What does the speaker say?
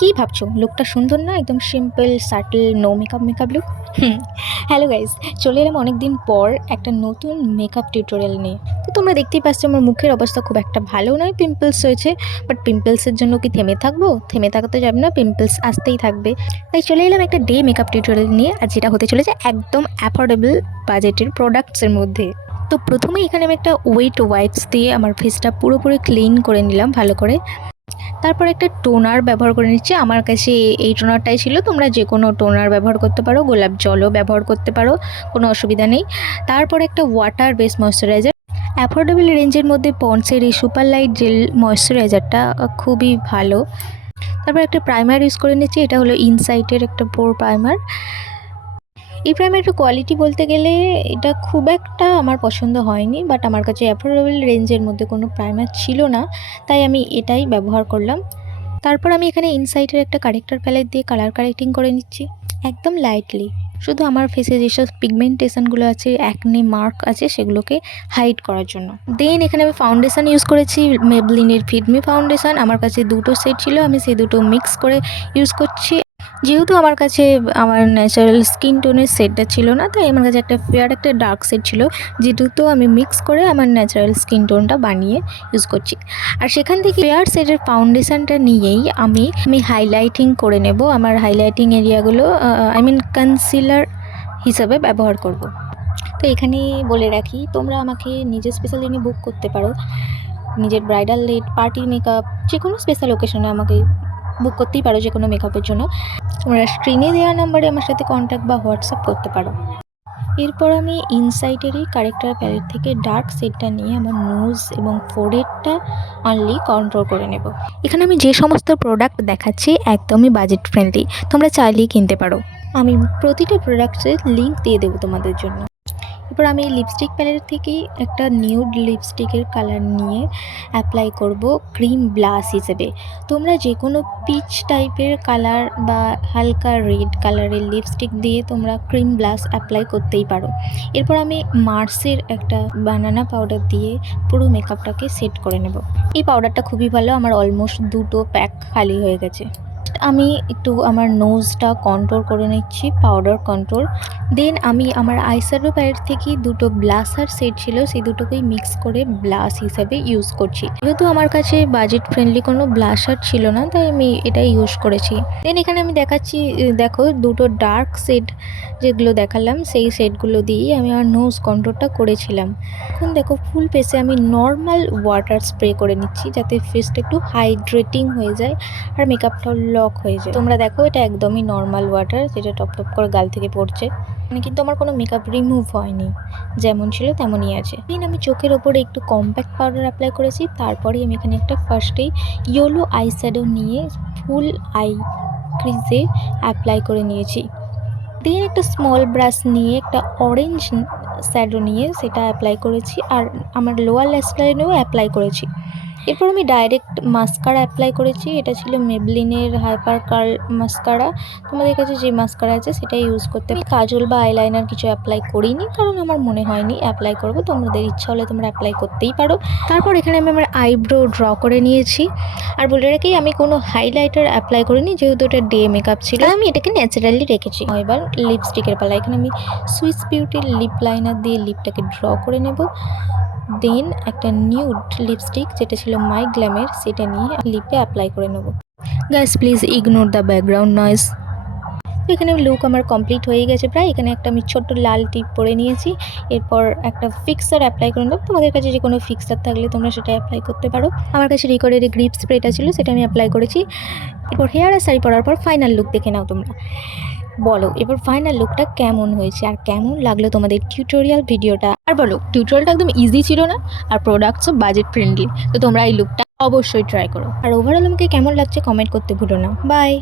কি ভাবছো লুকটা সুন্দর না? একদম simple subtle no makeup look. Hello guys, চলে এলাম অনেক দিন পর একটা নতুন মেকআপ টিউটোরিয়াল নিয়ে। তো তোমরা দেখতেই পাচ্ছ আমার মুখের অবস্থা খুব একটা ভালো নয়, পিম্পলস হয়েছে। বাট পিম্পলসের জন্য কি থেমে থাকবো? থেমে থাকতে যাবে না, পিম্পলস আসতেই থাকবে। তাই চলে এলাম একটা ডে মেকআপ টিউটোরিয়াল নিয়ে, আর যেটা হতে চলেছে একদম অ্যাফোর্ডেবল বাজেটের প্রোডাক্টসের মধ্যে। তো প্রথমেই এখানে আমি একটা ওয়েট ওয়াইপস দিয়ে আমার ফেসটা পুরোপুরি ক্লিন করে নিলাম ভালো করে। তারপর একটা টোনার ব্যবহার করে নিচ্ছি। আমার কাছে এই টোনারটাই ছিল, তোমরা যে কোনো টোনার ব্যবহার করতে পারো, গোলাপ জলও ব্যবহার করতে পারো, কোনো অসুবিধা নেই। তারপর একটা ওয়াটার বেস ময়শ্চারাইজার, অ্যাফোর্ডেবল রেঞ্জের মধ্যে পন্ডসের এই সুপার লাইট জেল ময়শ্চারাইজারটা খুবই ভালো। তারপর একটা প্রাইমার ইউজ করে নিচ্ছি, এটা হলো ইনসাইটের একটা পোর প্রাইমার। এই প্রাইমারটার কোয়ালিটি বলতে গেলে এটা খুব একটা আমার পছন্দ হয়নি, বাট আমার কাছে অ্যাফোর্ডেবল রেঞ্জের মধ্যে কোনো প্রাইমার ছিল না, তাই আমি এটাই ব্যবহার করলাম। তারপর আমি এখানে ইনসাইটের একটা কারেক্টর প্যালেট দিয়ে কালার কারেক্টিং করে নিচ্ছি একদম লাইটলি, শুধু আমার ফেসে যেসব পিগমেন্টেশনগুলো আছে, অ্যাকনে মার্ক আছে, সেগুলোকে হাইড করার জন্য। দেন এখানে আমি ফাউন্ডেশন ইউজ করেছি, মেবলিনের ফিটমি ফাউন্ডেশন। আমার কাছে দুটো সেট ছিল, আমি সেই দুটো মিক্স করে ইউজ করছি। যেহেতু আমার কাছে আমার ন্যাচারাল স্কিন টোনের সেটটা ছিল না, তাই আমার কাছে একটা ফেয়ার একটা ডার্ক সেট ছিল, যে দুটো আমি মিক্স করে আমার ন্যাচারাল স্কিন টোনটা বানিয়ে ইউজ করছি। আর সেখান থেকে ফেয়ার সেটের ফাউন্ডেশনটা নিয়েই আমি হাইলাইটিং করে নেব। আমার হাইলাইটিং এরিয়াগুলো কনসিলার হিসাবে ব্যবহার করব। তো এখানে বলে রাখি, তোমরা আমাকে নিজের স্পেশাল দিনে বুক করতে পারো, নিজের ব্রাইডাল লেট, পার্টি মেকআপ, যে কোনো স্পেশাল ওকেশনে আমাকে বুক করতেই পারো যে কোনো মেকআপের জন্য। তোমরা স্ক্রিনে দেওয়া নাম্বারে আমার সাথে কন্ট্যাক্ট বা হোয়াটসঅ্যাপ করতে পারো। এরপর আমি ইনসাইটেরই কারেক্টার প্যালেট থেকে ডার্ক শেডটা নিয়ে আমার নোজ এবং ফোরহেডটা অনলি কন্ট্রোল করে নেব। এখানে আমি যে সমস্ত প্রোডাক্ট দেখাচ্ছি একদমই বাজেট ফ্রেন্ডলি, তোমরা চাইলেই কিনতে পারো। আমি প্রতিটা প্রোডাক্টের লিঙ্ক দিয়ে দেবো তোমাদের জন্য। এরপর আমি লিপস্টিক প্যালেট থেকেই একটা নিউড লিপস্টিকের কালার নিয়ে অ্যাপ্লাই করব ক্রিম ব্লাশ হিসেবে। তোমরা যে কোনো পিচ টাইপের কালার বা হালকা রেড কালারের লিপস্টিক দিয়ে তোমরা ক্রিম ব্লাশ অ্যাপ্লাই করতেই পারো। এরপর আমি মার্সের একটা বানানা পাউডার দিয়ে পুরো মেকআপটাকে সেট করে নেব। এই পাউডারটা খুবই ভালো, আমার অলমোস্ট দুটো প্যাক খালি হয়ে গেছে। আমি একটু আমার নোজটা কন্ট্রোল করে নিচ্ছি, পাউডার কন্ট্রোল। দেন আমি আমার আইশ্যাডো প্যালেট থেকে দুটো ব্লাশার সেট ছিল, সেই দুটোকেই মিক্স করে ব্লাশ হিসাবে ইউজ করছি। যেহেতু আমার কাছে বাজেট ফ্রেন্ডলি কোনো ব্লাশার ছিল না, তাই আমি এটাই ইউজ করেছি। দেন এখানে আমি দেখাচ্ছি, দেখো দুটো ডার্ক শেড যেগুলো দেখালাম, সেই শেডগুলো দিয়েই আমি আমার নোজ কন্ট্রোলটা করেছিলাম। এখন দেখো ফুল ফেসে আমি নর্মাল ওয়াটার স্প্রে করে নিচ্ছি, যাতে ফেসটা একটু হাইড্রেটিং হয়ে যায় আর মেকআপটাও লক হয়ে যায়। তোমরা দেখো এটা একদমই নর্মাল ওয়াটার, যেটা টপ টপ করে গাল থেকে পড়ছে, মানে কিন্তু আমার কোনো মেকআপ রিমুভ হয়নি, যেমন ছিল তেমনই আছে। দেন আমি চোখের ওপরে একটু কম্প্যাক্ট পাউডার অ্যাপ্লাই করেছি। তারপরে আমি এখানে একটা ফার্স্টেই ইয়েলো আই শ্যাডো নিয়ে ফুল আই ক্রিজে অ্যাপ্লাই করে নিয়েছি। দেন একটা স্মল ব্রাশ নিয়ে একটা অরেঞ্জ শ্যাডো নিয়ে সেটা অ্যাপ্লাই করেছি, আর আমার লোয়ার ল্যাশ লাইনেও অ্যাপ্লাই করেছি। এরপর আমি ডাইরেক্ট মাস্কারা অ্যাপ্লাই করেছি, এটা ছিল মেবলিনের হাইপার কার্ল মাস্কারা। তোমাদের কাছে যে মাস্কারা আছে সেটাই ইউজ করতে। আমি কাজল বা আইলাইনার কিছু অ্যাপ্লাই করিনি, কারণ আমার মনে হয়নি অ্যাপ্লাই করব। তোমাদের ইচ্ছা হলে তোমরা অ্যাপ্লাই করতেই পারো। তারপর এখানে আমি আমার আইব্রো ড্র করে নিয়েছি। আর বলে রাখি, আমি কোনো হাইলাইটার অ্যাপ্লাই করিনি, যেহেতু এটা ডে মেকআপ ছিল, আমি এটাকে ন্যাচারালি রেখেছি। এবার লিপস্টিকের পালা, এখানে আমি সুইস বিউটির লিপ লাইনার দিয়ে লিপটাকে ড্র করে নেব। দেন একটা নিউড লিপস্টিক, যেটা ছিল মাই গ্ল্যামের, সেটা নিয়ে লিপে অ্যাপ্লাই করে নেব। Guys please ignore the background noise. তো এখানে লুক আমার কমপ্লিট হয়ে গেছে প্রায়। এখানে একটা আমি ছোট্ট লাল টিপ পরে নিয়েছি। এরপর একটা ফিক্সার অ্যাপ্লাই করে নেব। তোমাদের কাছে যে কোনো ফিক্সার থাকলে তোমরা সেটা অ্যাপ্লাই করতে পারো। আমার কাছে রিকর্ডের গ্রিপ স্প্রেটা ছিল, সেটা আমি অ্যাপ্লাই করেছি। এরপর হেয়ার আর শাড়ি পরার পর ফাইনাল লুক দেখে নাও তোমরা। বলো এবার ফাইনাল লুকটা কেমন হয়েছে আর কেমন লাগলো তোমাদের টিউটোরিয়াল ভিডিওটা। আর বলো, টিউটোরিয়ালটা একদম ইজি ছিল না, আর প্রোডাক্টসও বাজেট ফ্রেন্ডলি। তো তোমরা এই লুকটা অবশ্যই ট্রাই করো। আর ওভারঅল আমাকে কেমন লাগছে কমেন্ট করতে ভুলো না। বাই।